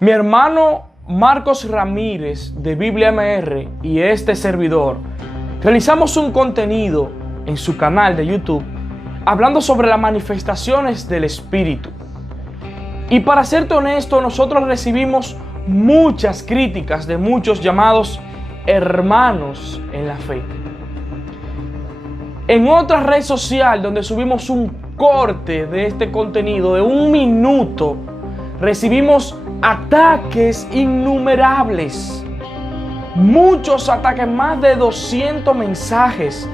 Mi hermano Marcos Ramírez de Biblia MR y este servidor realizamos un contenido en su canal de YouTube hablando sobre las manifestaciones del Espíritu. Y para serte honesto, nosotros recibimos muchas críticas de muchos llamados hermanos en la fe. En otra red social donde subimos un corte de este contenido de 1 minuto, recibimos ataques innumerables. Muchos ataques, más de 200 mensajes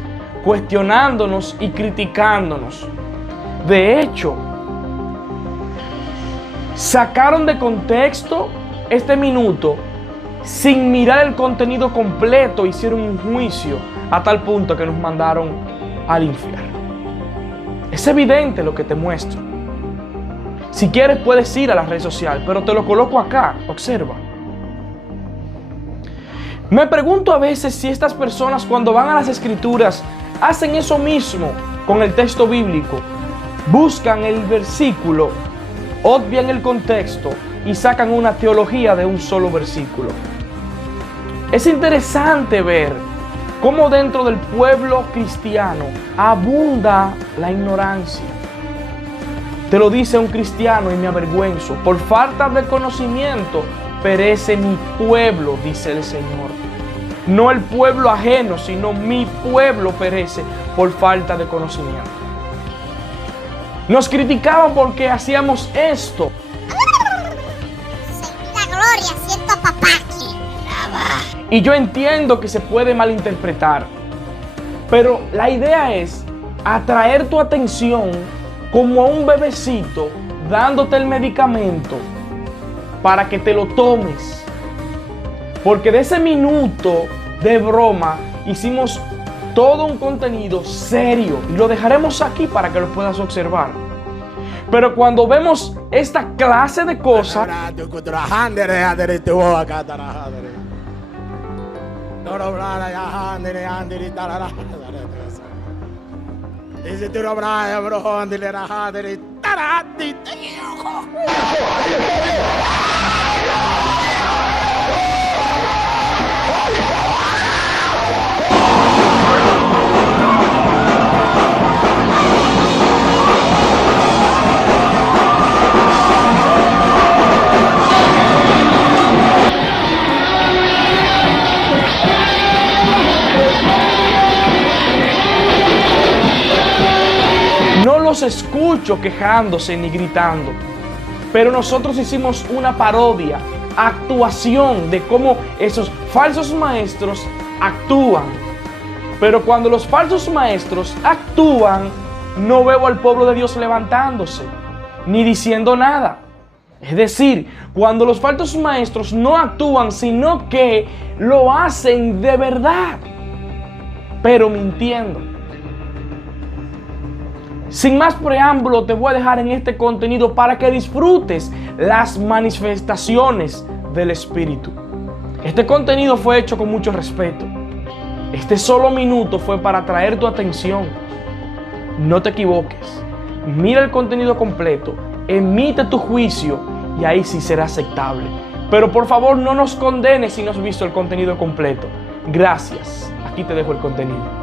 cuestionándonos y criticándonos. De hecho, sacaron de contexto este minuto sin mirar el contenido completo, hicieron un juicio a tal punto que nos mandaron al infierno. Es evidente lo que te muestro. Si quieres puedes ir a la red social, pero te lo coloco acá, observa. Me pregunto a veces si estas personas cuando van a las escrituras hacen eso mismo con el texto bíblico. Buscan el versículo, obvian el contexto y sacan una teología de un solo versículo. Es interesante ver cómo dentro del pueblo cristiano abunda la ignorancia. Te lo dice un cristiano y me avergüenzo. Por falta de conocimiento perece mi pueblo, dice el Señor. No el pueblo ajeno, sino mi pueblo perece por falta de conocimiento. Nos criticaban porque hacíamos esto. Sentí la gloria, siento a papá aquí. Y yo entiendo que se puede malinterpretar. Pero la idea es atraer tu atención como a un bebecito dándote el medicamento para que te lo tomes. Porque de ese minuto de broma hicimos todo un contenido serio y lo dejaremos aquí para que lo puedas observar. Pero cuando vemos esta clase de cosas, no los escucho quejándose ni gritando. Pero nosotros hicimos una parodia, actuación de cómo esos falsos maestros actúan. Pero cuando los falsos maestros actúan, no veo al pueblo de Dios levantándose, ni diciendo nada. Es decir, cuando los falsos maestros no actúan, sino que lo hacen de verdad, pero mintiendo. Sin más preámbulo, te voy a dejar en este contenido para que disfrutes las manifestaciones del Espíritu. Este contenido fue hecho con mucho respeto. Este solo minuto fue para atraer tu atención. No te equivoques. Mira el contenido completo, emite tu juicio y ahí sí será aceptable. Pero por favor no nos condenes si no has visto el contenido completo. Gracias. Aquí te dejo el contenido.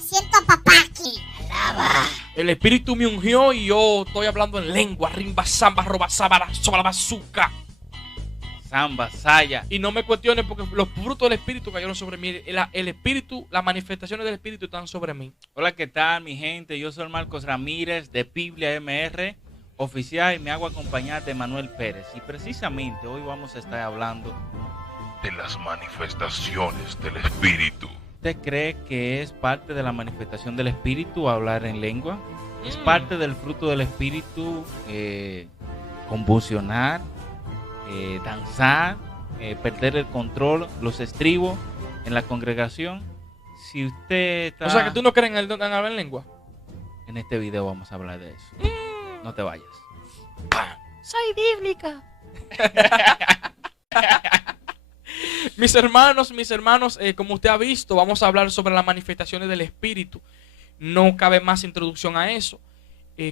Siento a papá aquí. El Espíritu me ungió y yo estoy hablando en lengua. Rimba, samba, roba, sábara, soba la bazooka. Samba, saya. Y no me cuestiones porque los frutos del Espíritu cayeron sobre mí. El Espíritu, las manifestaciones del Espíritu están sobre mí. Hola, ¿qué tal, mi gente? Yo soy Marcos Ramírez de Biblia MR oficial y me hago acompañar de Manuel Pérez. Y precisamente hoy vamos a estar hablando de las manifestaciones del Espíritu. ¿Usted cree que es parte de la manifestación del Espíritu hablar en lengua? ¿Es parte del fruto del Espíritu convulsionar, danzar, perder el control, los estribos en la congregación? Si usted está... O sea, que tú no crees en hablar en lengua. En este video vamos a hablar de eso. No te vayas. Soy bíblica. Mis hermanos, como usted ha visto, vamos a hablar sobre las manifestaciones del Espíritu. No cabe más introducción a eso.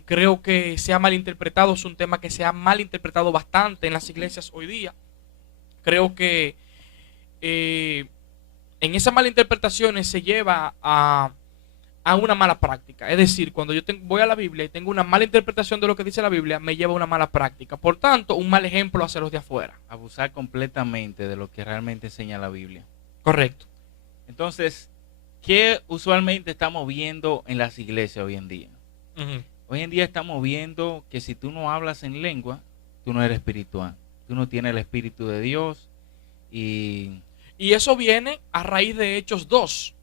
Creo que se ha malinterpretado, es un tema que se ha malinterpretado bastante en las iglesias hoy día. Creo que en esas malinterpretaciones se lleva a una mala práctica. Es decir, cuando yo voy a la Biblia y tengo una mala interpretación de lo que dice la Biblia, me lleva a una mala práctica. Por tanto, un mal ejemplo hacia los de afuera. Abusar completamente de lo que realmente enseña la Biblia. Correcto. Entonces, ¿qué usualmente estamos viendo en las iglesias hoy en día? Ujú. Hoy en día estamos viendo que si tú no hablas en lengua, tú no eres espiritual. Tú no tienes el Espíritu de Dios. Y eso viene a raíz de Hechos 2.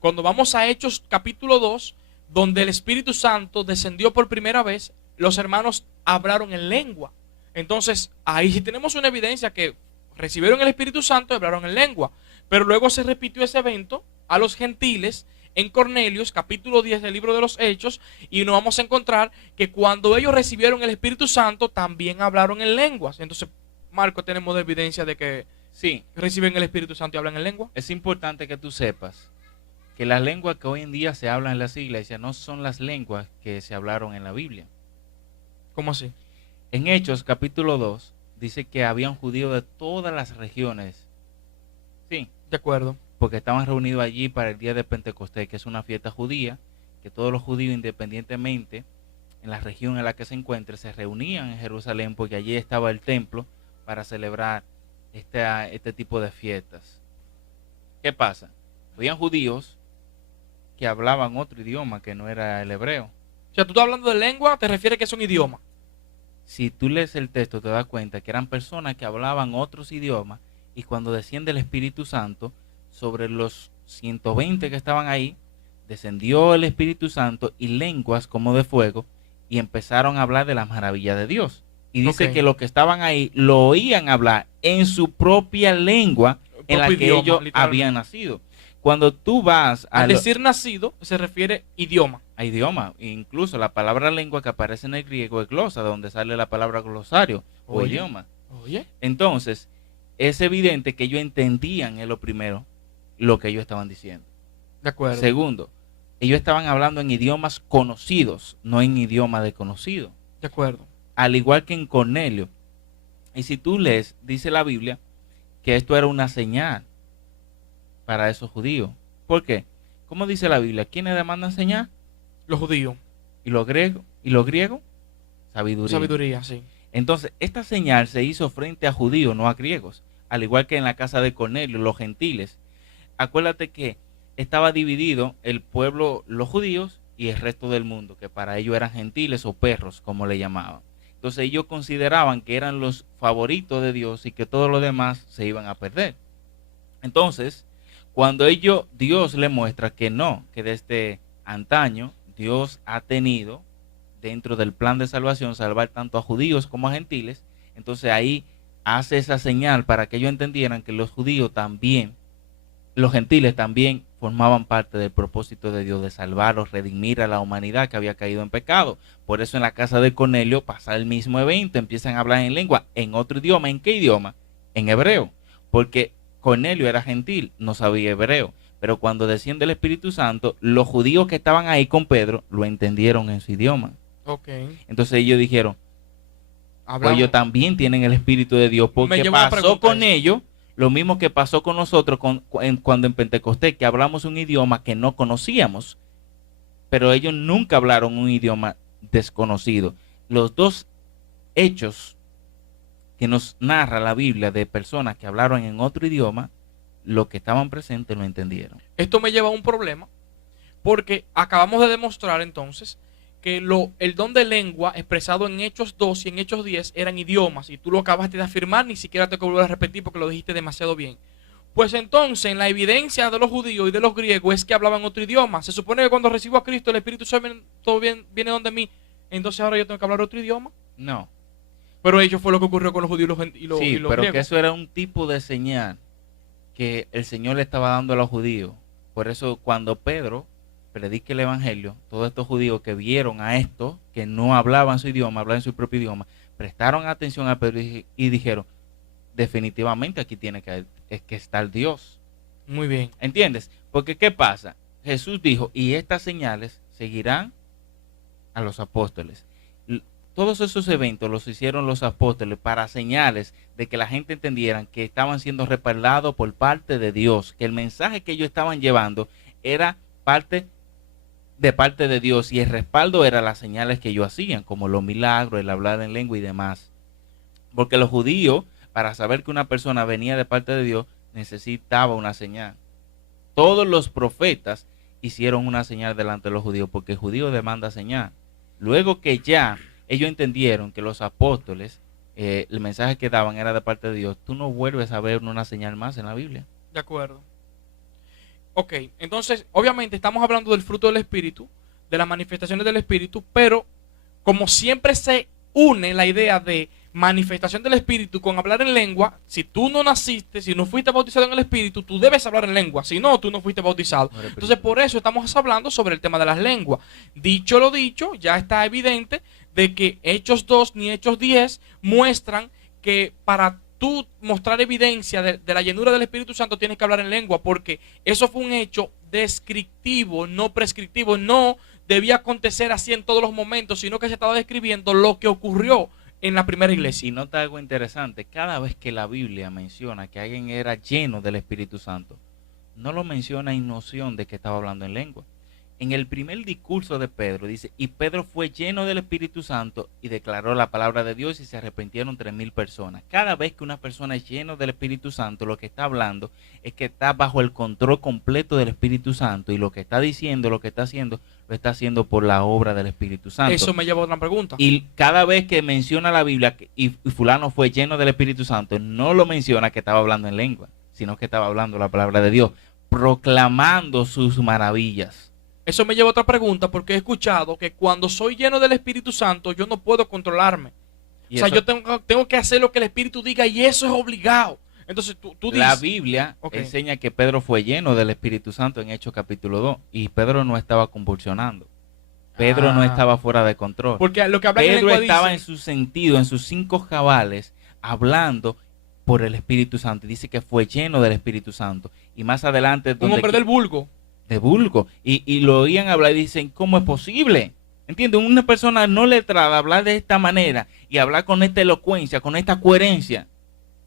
Cuando vamos a Hechos capítulo 2, donde el Espíritu Santo descendió por primera vez, los hermanos hablaron en lengua. Entonces, ahí sí tenemos una evidencia que recibieron el Espíritu Santo y hablaron en lengua. Pero luego se repitió ese evento a los gentiles en Cornelios, capítulo 10 del libro de los Hechos, y nos vamos a encontrar que cuando ellos recibieron el Espíritu Santo, también hablaron en lenguas. Entonces, Marco, tenemos evidencia de que sí, reciben el Espíritu Santo y hablan en lengua. es importante que tú sepas que las lenguas que hoy en día se hablan en las iglesias no son las lenguas que se hablaron en la Biblia. ¿Cómo así? En Hechos capítulo 2 dice que habían judíos de todas las regiones. Sí, De acuerdo. porque estaban reunidos allí para el día de Pentecostés, que es una fiesta judía, que todos los judíos, independientemente en la región en la que se encuentren, se reunían en Jerusalén, porque allí estaba el templo para celebrar este tipo de fiestas. ¿Qué pasa? Habían judíos que hablaban otro idioma que no era el hebreo. O sea, tú estás hablando de lengua, te refieres que es un idioma. Si tú lees el texto te das cuenta que eran personas que hablaban otros idiomas, y cuando desciende el Espíritu Santo sobre los 120 que estaban ahí, descendió el Espíritu Santo y lenguas como de fuego, y empezaron a hablar de las maravillas de Dios. Y dice Ok. que los que estaban ahí lo oían hablar en su propia lengua en la Propio que idioma, ellos literalmente. habían nacido. Cuando tú vas Al decir nacido, se refiere idioma. a idioma, incluso la palabra lengua que aparece en el griego es glosa, donde sale la palabra glosario o Oye. idioma. Oye. Entonces, es evidente que ellos entendían en lo primero lo que ellos estaban diciendo. De acuerdo. Segundo, ellos estaban hablando en idiomas conocidos, no en idioma desconocido. De acuerdo. Al igual que en Cornelio. Y si tú lees, dice la Biblia, que esto era una señal para esos judíos. ¿Por qué? ¿Cómo dice la Biblia? ¿Quiénes demandan señal? Los judíos. ¿Y los griegos? ¿Y los griegos? Sabiduría. Sabiduría, sí. Entonces, esta señal se hizo frente a judíos, no a griegos. Al igual que en la casa de Cornelio, los gentiles. Acuérdate que estaba dividido el pueblo, los judíos, y el resto del mundo, que para ellos eran gentiles o perros, como le llamaban. Entonces ellos consideraban que eran los favoritos de Dios y que todos los demás se iban a perder. Entonces, cuando Dios le muestra que no, que desde antaño Dios ha tenido dentro del plan de salvación salvar tanto a judíos como a gentiles, entonces ahí hace esa señal para que ellos entendieran que los judíos también, los gentiles también formaban parte del propósito de Dios de salvarlos, redimir a la humanidad que había caído en pecado. Por eso en la casa de Cornelio pasa el mismo evento, empiezan a hablar en lengua, en otro idioma. ¿En qué idioma? En hebreo, porque Cornelio era gentil, no sabía hebreo, pero cuando desciende el Espíritu Santo, los judíos que estaban ahí con Pedro lo entendieron en su idioma. Ok. Entonces ellos dijeron, pues Hablamos. ellos también tienen el Espíritu de Dios, Me porque lleva una pasó pregunta con eso. ellos lo mismo que pasó con nosotros cuando en Pentecostés, que hablamos un idioma que no conocíamos, pero ellos nunca hablaron un idioma desconocido. Los dos hechos que nos narra la Biblia de personas que hablaron en otro idioma, los que estaban presentes lo entendieron. Esto me lleva a un problema, porque acabamos de demostrar entonces que el don de lengua expresado en Hechos 2 y en Hechos 10 eran idiomas, y tú lo acabaste de afirmar, ni siquiera te volver a repetir porque lo dijiste demasiado bien. Pues entonces, en la evidencia de los judíos y de los griegos es que hablaban otro idioma. Se supone que cuando recibo a Cristo, el Espíritu Santo todo viene donde mí, entonces ahora yo tengo que hablar otro idioma. No. Pero ello fue lo que ocurrió con los judíos y los Sí, pero griegos. que eso era un tipo de señal que el Señor le estaba dando a los judíos. Por eso cuando Pedro predique el evangelio, todos estos judíos que vieron a esto, que no hablaban su idioma, hablaban su propio idioma, prestaron atención a Pedro y dijeron, definitivamente aquí tiene que es que está el Dios. Muy bien. ¿Entiendes? Porque ¿qué pasa? Jesús dijo, y estas señales seguirán a los apóstoles. Todos esos eventos los hicieron los apóstoles para señales de que la gente entendiera que estaban siendo respaldados por parte de Dios, que el mensaje que ellos estaban llevando era parte de Dios, y el respaldo era las señales que ellos hacían, como los milagros, el hablar en lengua y demás. Porque los judíos, para saber que una persona venía de parte de Dios, necesitaba una señal. Todos los profetas hicieron una señal delante de los judíos, porque el judío demanda señal. Luego que ya ellos entendieron que los apóstoles, el mensaje que daban era de parte de Dios, tú no vuelves a ver una señal más en la Biblia. De acuerdo. Ok, entonces, obviamente estamos hablando del fruto del Espíritu, de las manifestaciones del Espíritu, pero como siempre se une la idea de manifestación del Espíritu con hablar en lengua, si tú no naciste, si no fuiste bautizado en el Espíritu, tú debes hablar en lengua, si no, tú no fuiste bautizado. Entonces, por eso estamos hablando sobre el tema de las lenguas. Dicho lo dicho, ya está evidente de que Hechos 2 ni Hechos 10 muestran que para tú mostrar evidencia de la llenura del Espíritu Santo tienes que hablar en lengua, porque eso fue un hecho descriptivo, no prescriptivo. No debía acontecer así en todos los momentos, sino que se estaba describiendo lo que ocurrió en la primera iglesia. Y nota algo interesante, cada vez que la Biblia menciona que alguien era lleno del Espíritu Santo, no lo menciona en noción de que estaba hablando en lengua. En el primer discurso de Pedro dice, y Pedro fue lleno del Espíritu Santo y declaró la palabra de Dios, y se arrepintieron 3,000 personas. Cada vez que una persona es lleno del Espíritu Santo, lo que está hablando es que está bajo el control completo del Espíritu Santo, y lo que está diciendo, lo que está haciendo, lo está haciendo por la obra del Espíritu Santo. Eso me lleva a otra pregunta. Y cada vez que menciona la Biblia y fulano fue lleno del Espíritu Santo, no lo menciona que estaba hablando en lengua, sino que estaba hablando la palabra de Dios, proclamando sus maravillas. Eso me lleva a otra pregunta, porque he escuchado que cuando soy lleno del Espíritu Santo, yo no puedo controlarme. O sea, yo tengo que hacer lo que el Espíritu diga, y eso es obligado. Entonces tú dices... La Biblia enseña que Pedro fue lleno del Espíritu Santo en Hechos capítulo 2, y Pedro no estaba convulsionando. Pedro no estaba fuera de control. Porque lo que habla en Pedro lengua estaba dice, en su sentido, en sus 5 cabales, hablando por el Espíritu Santo. Dice que fue lleno del Espíritu Santo. Y más adelante... un hombre del vulgo. De vulgo, y lo oían hablar y dicen, ¿cómo es posible? ¿Entienden? Una persona no letrada hablar de esta manera y hablar con esta elocuencia, con esta coherencia,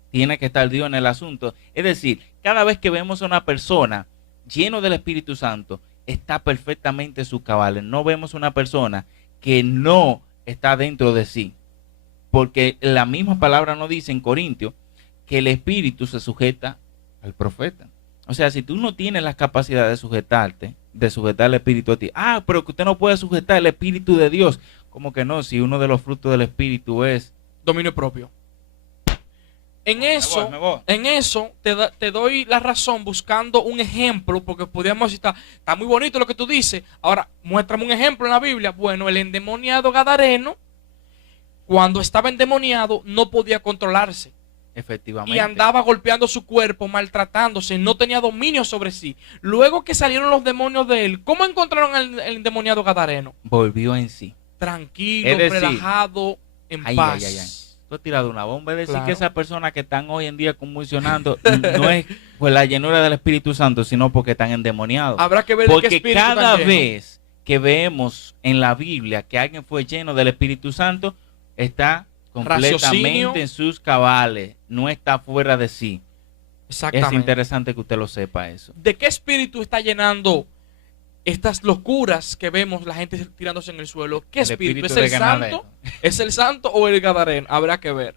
tiene que estar Dios en el asunto. Es decir, cada vez que vemos a una persona lleno del Espíritu Santo, está perfectamente en sus cabales. No vemos una persona que no está dentro de sí, porque la misma palabra nos dice en Corintios que el Espíritu se sujeta al profeta. O sea, si tú no tienes la capacidad de sujetarte, de sujetar el Espíritu a ti, pero que usted no puede sujetar el Espíritu de Dios. ¿Cómo que no? Si uno de los frutos del Espíritu es dominio propio. En eso te doy la razón buscando un ejemplo, porque podríamos decir, está muy bonito lo que tú dices. Ahora, muéstrame un ejemplo en la Biblia. Bueno, el endemoniado gadareno, cuando estaba endemoniado, no podía controlarse. Efectivamente. Y andaba golpeando su cuerpo, maltratándose, no tenía dominio sobre sí. Luego que salieron los demonios de él, ¿cómo encontraron al endemoniado gadareno? Volvió en sí. Tranquilo, relajado, en paz. Tú has tirado una bomba. Es decir, que esas personas que están hoy en día convulsionando no es por la llenura del Espíritu Santo, sino porque están endemoniados. Habrá que ver porque qué espíritu cada vez que vemos en la Biblia que alguien fue lleno del Espíritu Santo, está completamente en sus cabales, no está fuera de sí. Exactamente. Es interesante que usted lo sepa eso. ¿De qué espíritu está llenando estas locuras que vemos la gente tirándose en el suelo? ¿Qué espíritu? ¿Es el santo? ¿Es el santo o el gadareno? Habrá que ver.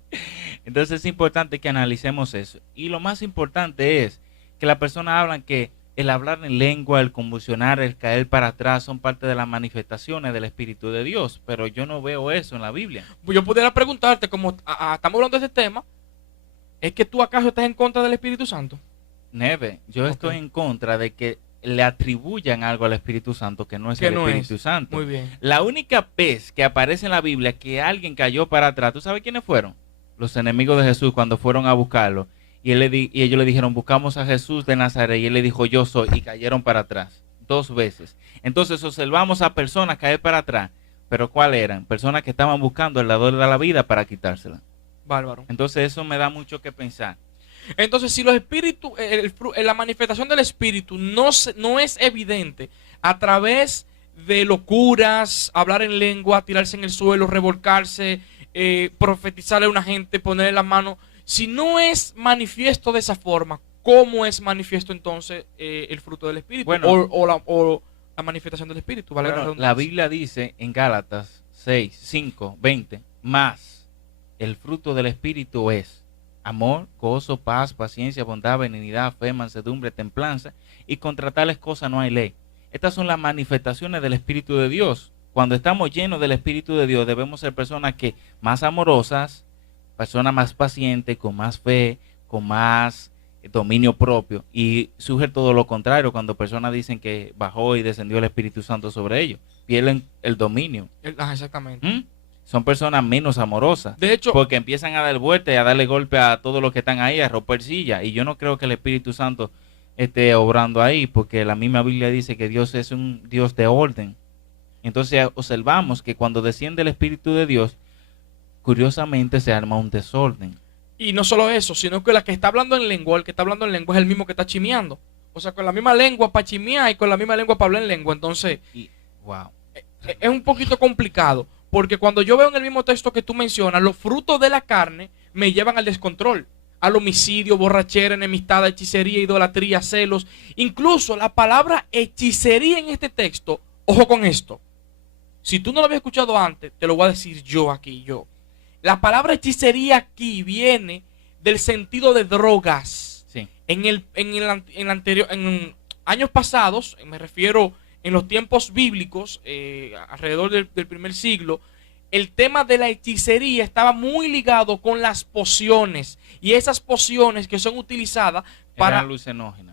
Entonces es importante que analicemos eso. Y lo más importante es que las personas hablan que el hablar en lengua, el convulsionar, el caer para atrás son parte de las manifestaciones del Espíritu de Dios, pero yo no veo eso en la Biblia. Yo pudiera preguntarte, como estamos hablando de este tema, ¿es que tú acaso estás en contra del Espíritu Santo? Neve, yo estoy en contra de que le atribuyan algo al Espíritu Santo que no es el Espíritu Santo. Muy bien. La única vez que aparece en la Biblia que alguien cayó para atrás, ¿tú sabes quiénes fueron? Los enemigos de Jesús cuando fueron a buscarlo. Y ellos le dijeron, buscamos a Jesús de Nazaret. Y él le dijo, yo soy. Y cayeron para atrás 2 veces. Entonces observamos a personas caer para atrás. ¿Pero cuáles eran? Personas que estaban buscando el dador de la vida para quitársela. Bárbaro. Entonces eso me da mucho que pensar. Entonces, si los espíritus, la manifestación del espíritu no es evidente a través de locuras, hablar en lengua, tirarse en el suelo, revolcarse, profetizarle a una gente, ponerle la mano, si no es manifiesto de esa forma, ¿cómo es manifiesto entonces el fruto del espíritu? Bueno, o la manifestación del espíritu, ¿vale? Bueno, la Biblia dice en Gálatas 6, 5, 20, más el fruto del espíritu es amor, gozo, paz, paciencia, bondad, benignidad, fe, mansedumbre, templanza, y contra tales cosas no hay ley. Estas son las manifestaciones del Espíritu de Dios. Cuando estamos llenos del Espíritu de Dios, debemos ser personas que más amorosas, personas más pacientes, con más fe, con más dominio propio. Y surge todo lo contrario cuando personas dicen que bajó y descendió el Espíritu Santo sobre ellos. Pierden el dominio. Exactamente. Son personas menos amorosas. De hecho, porque empiezan a dar vuelta y a darle golpe a todos los que están ahí, a romper silla. Y yo no creo que el Espíritu Santo esté obrando ahí, porque la misma Biblia dice que Dios es un Dios de orden. Entonces observamos que cuando desciende el Espíritu de Dios, curiosamente se arma un desorden. Y no solo eso, sino que la que está hablando en lengua, el que está hablando en lengua es el mismo que está chimeando. O sea, con la misma lengua para chimear y con la misma lengua para hablar en lengua. Entonces, wow, es un poquito complicado. Porque cuando yo veo en el mismo texto que tú mencionas, los frutos de la carne me llevan al descontrol, al homicidio, borrachera, enemistad, hechicería, idolatría, celos. Incluso la palabra hechicería en este texto, ojo con esto. Si tú no lo habías escuchado antes, te lo voy a decir yo aquí, yo. La palabra hechicería aquí viene del sentido de drogas. sí. En años pasados, me refiero en los tiempos bíblicos, alrededor del primer siglo, el tema de la hechicería estaba muy ligado con las pociones. Y esas pociones que son utilizadas para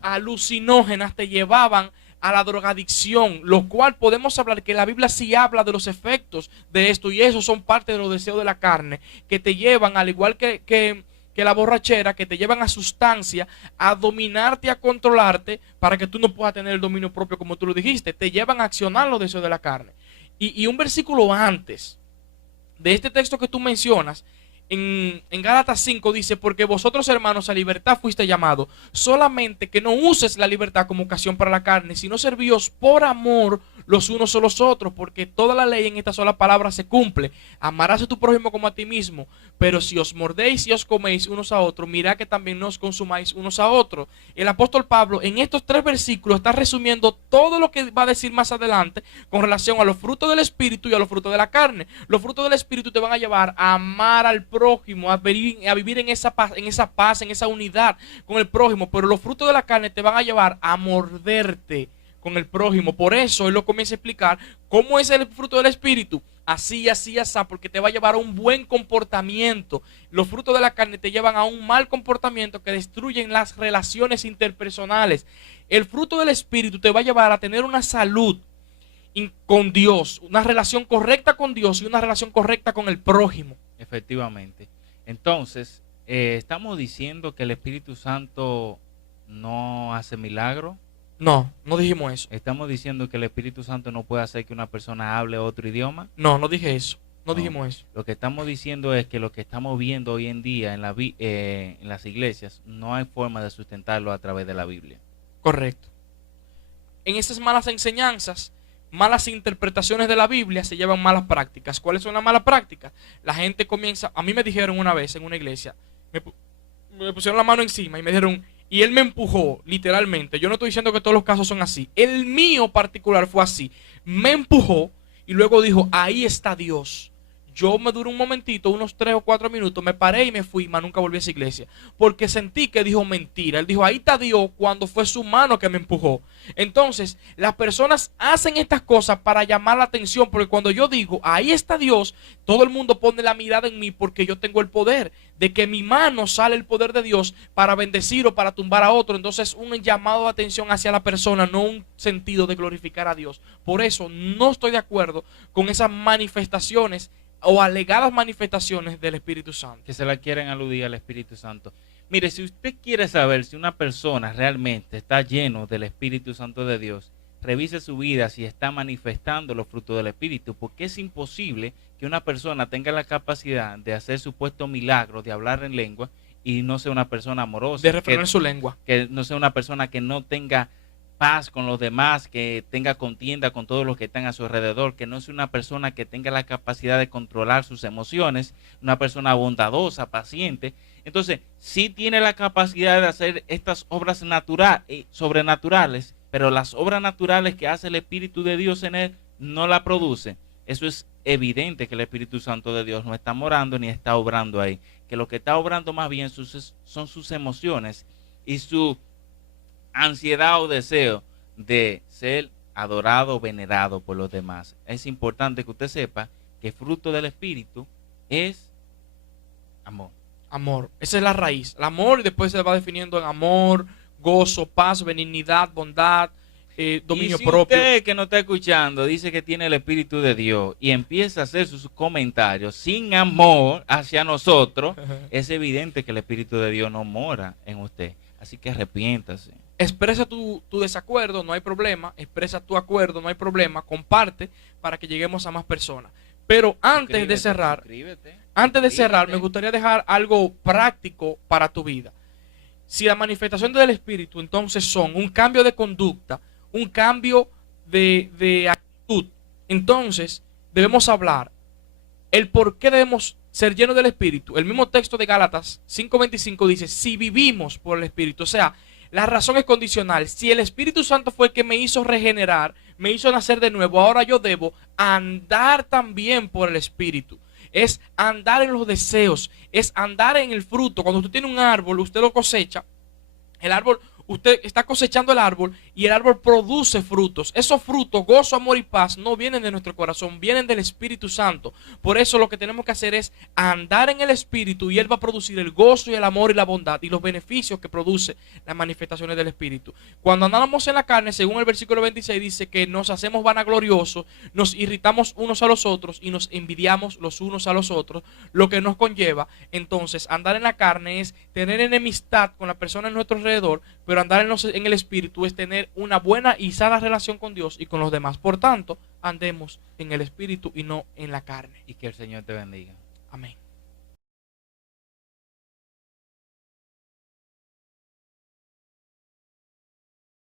alucinógenas te llevaban a la drogadicción, lo cual podemos hablar que la Biblia sí habla de los efectos de esto, y esos son parte de los deseos de la carne, que te llevan, al igual que la borrachera, que te llevan a sustancia, a dominarte, a controlarte, para que tú no puedas tener el dominio propio como tú lo dijiste. Te llevan a accionar los deseos de la carne. Y un versículo antes de este texto que tú mencionas, en Gálatas 5 dice: porque vosotros, hermanos, a libertad fuiste llamados, solamente que no uses la libertad como ocasión para la carne, sino servíos por amor los unos a los otros, porque toda la ley en esta sola palabra se cumple: amarás a tu prójimo como a ti mismo. Pero si os mordéis y os coméis unos a otros, mirad que también no os consumáis unos a otros. El apóstol Pablo en estos 3 versículos está resumiendo todo lo que va a decir más adelante con relación a los frutos del Espíritu y a los frutos de la carne. Los frutos del Espíritu te van a llevar a amar al prójimo, a vivir en esa paz, en esa unidad con el prójimo. Pero los frutos de la carne te van a llevar a morderte con el prójimo. Por eso él lo comienza a explicar cómo es el fruto del Espíritu. Así, así, así, porque te va a llevar a un buen comportamiento. Los frutos de la carne te llevan a un mal comportamiento que destruyen las relaciones interpersonales. El fruto del Espíritu te va a llevar a tener una salud con Dios, una relación correcta con Dios y una relación correcta con el prójimo. Efectivamente. Entonces, estamos diciendo que el Espíritu Santo no hace milagros. No, no dijimos eso. Estamos diciendo que el Espíritu Santo no puede hacer que una persona hable otro idioma. No, no dije eso. No dijimos eso. Lo que estamos diciendo es que lo que estamos viendo hoy en día en las iglesias, no hay forma de sustentarlo a través de la Biblia. Correcto. En esas malas enseñanzas, malas interpretaciones de la Biblia, se llevan malas prácticas. ¿Cuáles son las malas prácticas? La gente comienza, a mí me dijeron una vez en una iglesia, me pusieron la mano encima y me dijeron, y él me empujó, literalmente. Yo no estoy diciendo que todos los casos son así. El mío particular fue así. Me empujó y luego dijo: ahí está Dios. Yo me duré un momentito, unos 3 o 4 minutos, me paré y me fui, mas nunca volví a esa iglesia. Porque sentí que dijo mentira. Él dijo: ahí está Dios, cuando fue su mano que me empujó. Entonces, las personas hacen estas cosas para llamar la atención, porque cuando yo digo: ahí está Dios, todo el mundo pone la mirada en mí, porque yo tengo el poder. De que mi mano sale el poder de Dios para bendecir o para tumbar a otro. Entonces, un llamado de atención hacia la persona, no un sentido de glorificar a Dios. Por eso, no estoy de acuerdo con esas manifestaciones o alegadas manifestaciones del Espíritu Santo. Que se la quieren aludir al Espíritu Santo. Mire, si usted quiere saber si una persona realmente está lleno del Espíritu Santo de Dios, revise su vida si está manifestando los frutos del Espíritu, porque es imposible que una persona tenga la capacidad de hacer supuesto milagro, de hablar en lengua, y no sea una persona amorosa. De refrenar su lengua. Que no sea una persona que no tenga paz con los demás, que tenga contienda con todos los que están a su alrededor, que no sea una persona que tenga la capacidad de controlar sus emociones, una persona bondadosa, paciente. Entonces, sí tiene la capacidad de hacer estas obras sobrenaturales, pero las obras naturales que hace el Espíritu de Dios en él no la produce. Eso es evidente que el Espíritu Santo de Dios no está morando ni está obrando ahí, que lo que está obrando más bien son sus emociones y su ansiedad o deseo de ser adorado o venerado por los demás. Es importante que usted sepa que el fruto del Espíritu es amor. Amor. Esa es la raíz. El amor, y después se va definiendo en amor, gozo, paz, benignidad, bondad, dominio y si propio. Usted que no está escuchando dice que tiene el Espíritu de Dios y empieza a hacer sus comentarios sin amor hacia nosotros, es evidente que el Espíritu de Dios no mora en usted. Así que arrepiéntase. Expresa tu desacuerdo, no hay problema. Expresa tu acuerdo, no hay problema. Comparte para que lleguemos a más personas. Pero antes de cerrar, me gustaría dejar algo práctico para tu vida. Si la manifestación del Espíritu entonces son un cambio de conducta, un cambio de actitud, entonces debemos hablar el por qué debemos ser llenos del Espíritu. El mismo texto de Gálatas 5:25 dice, si vivimos por el Espíritu, o sea, la razón es condicional. Si el Espíritu Santo fue el que me hizo regenerar, me hizo nacer de nuevo, ahora yo debo andar también por el Espíritu. Es andar en los deseos, es andar en el fruto. Cuando usted tiene un árbol, usted lo cosecha, el árbol, usted está cosechando el árbol y el árbol produce frutos. Esos frutos, gozo, amor y paz, no vienen de nuestro corazón, vienen del Espíritu Santo. Por eso lo que tenemos que hacer es andar en el Espíritu y Él va a producir el gozo y el amor y la bondad y los beneficios que produce las manifestaciones del Espíritu. Cuando andamos en la carne, según el versículo 26, dice que nos hacemos vanagloriosos, nos irritamos unos a los otros y nos envidiamos los unos a los otros, lo que nos conlleva, entonces, andar en la carne es tener enemistad con la persona en nuestro alrededor, pero andar en el Espíritu es tener una buena y sana relación con Dios y con los demás. Por tanto, andemos en el Espíritu y no en la carne. Y que el Señor te bendiga. Amén.